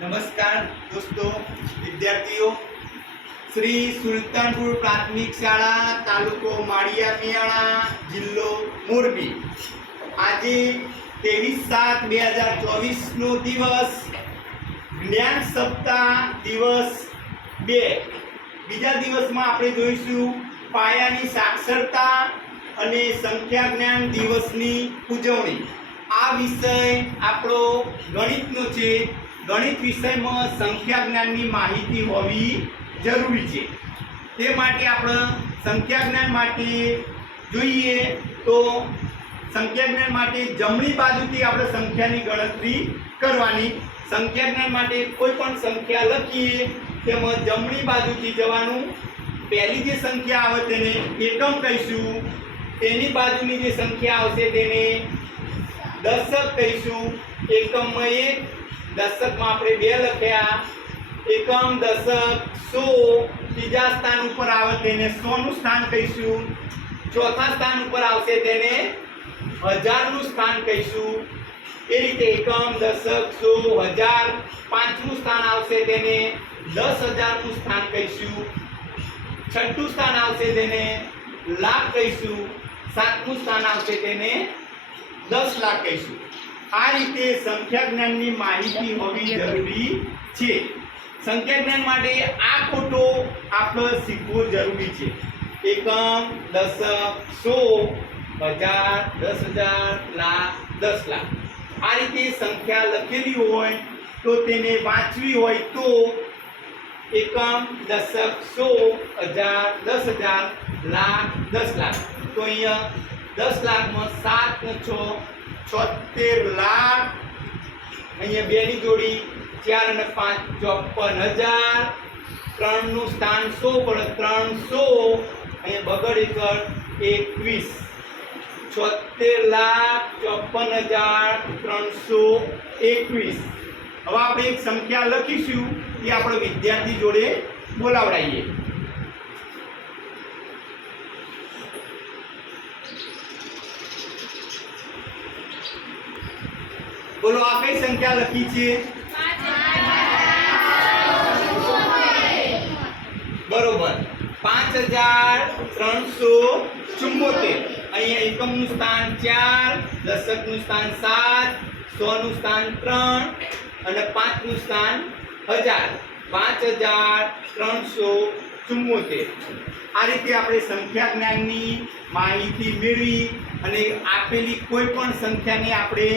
નમસ્કાર દોસ્તો, વિદ્યાર્થીઓ. શ્રી સુલતાનપુર પ્રાથમિક શાળા, તાલુકો માળિયા મિયાણા, જિલ્લો મોરબી. આજે 23/7/2024 નો દિવસ, જ્ઞાન સપ્તાહ દિવસ 2. બીજા દિવસમાં આપણે જોઈશું પાયાની સાક્ષરતા અને સંખ્યા જ્ઞાન દિવસની ઉજવણી. આ વિષય આપણો ગણિતનો છે. ગણિત વિષયમાં સંખ્યા જ્ઞાનની માહિતી હોવી જરૂરી છે. તે માટે આપણે સંખ્યા જ્ઞાન માટે જોઈએ તો સંખ્યા જ્ઞાન માટે જમણી બાજુથી આપણે સંખ્યાની ગણતરી કરવાની. સંખ્યા જ્ઞાન માટે કોઈ પણ સંખ્યા લખીએ તેમાં જમણી બાજુથી જવાનું. પહેલી જે સંખ્યા આવે તેને એકમ કહીશું, તેની બાજુની જે સંખ્યા આવશે તેને દશક કહીશું. એકમમાં 1, દશકમાં આપણે 2 લખ્યા. એકમ, દશક, 100. ત્રીજા સ્થાન ઉપર આવે તેને 100 નું સ્થાન કહીશું. ચોથા સ્થાન ઉપર આવશે તેને 1000 નું સ્થાન કહીશું. એ રીતે એકમ, દશક, 100, 1000. પાંચમું સ્થાન આવશે તેને 10,000 નું સ્થાન કહીશું. છઠ્ઠું સ્થાન આવશે તેને લાખ કહીશું. સાતમું સ્થાન આવશે તેને 10 લાખ કહીશું. આ રીતે સંખ્યા જ્ઞાનની માહિતી હોવી જરૂરી છે. સંખ્યા જ્ઞાન માટે આ કોટો આપણે શીખવો જરૂરી છે. એકમ, દશક, 100, 1000, 10,000, લાખ, 10 લાખ. આ રીતે સંખ્યા લખેલી હોય તો તેને વાંચવી હોય તો એકમ, દશક, 100, 1000, 10,000, લાખ, 10 લાખ. તો અહીંયા 10 લાખમાં 7 ને 6 76 લાખ. અહીંયા 2 ની જોડી 4 અને 5 54,000. 3 નું સ્થાન 100 પડે 300. અહીંયા બગડ એકડ 21. 76,54,321. હવે આપણે એક સંખ્યા લખીશું, એ આપણે વિદ્યાર્થી જોડે બોલાવડાવીએ. બોલો, આ કઈ સંખ્યા લખી છે? બરોબર, 5374. અહીંયા એકમનું સ્થાન 4, દશકનું સ્થાન 7, 100 નું સ્થાન 3 અને 5 નું સ્થાન 1000. 5374. આ રીતે આપણે સંખ્યા જ્ઞાનની માહિતી મેળવી અને આપેલી કોઈ પણ સંખ્યાને આપણે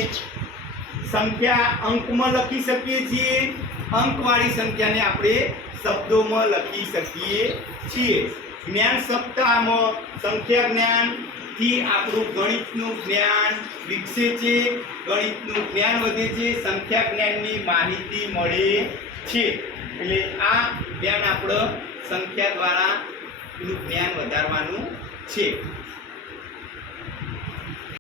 સંખ્યા અંકમાં લખી શકીએ છીએ. અંકવાળી સંખ્યાને આપણે શબ્દોમાં લખી શકીએ છીએ. જ્ઞાન સપ્તાહમાં સંખ્યા જ્ઞાનથી આપણું ગણિતનું જ્ઞાન વિકસે છે, ગણિતનું જ્ઞાન વધે છે, સંખ્યા જ્ઞાનની માહિતી મળે છે. એટલે આ જ્ઞાન આપણે સંખ્યા દ્વારા એનું જ્ઞાન વધારવાનું છે.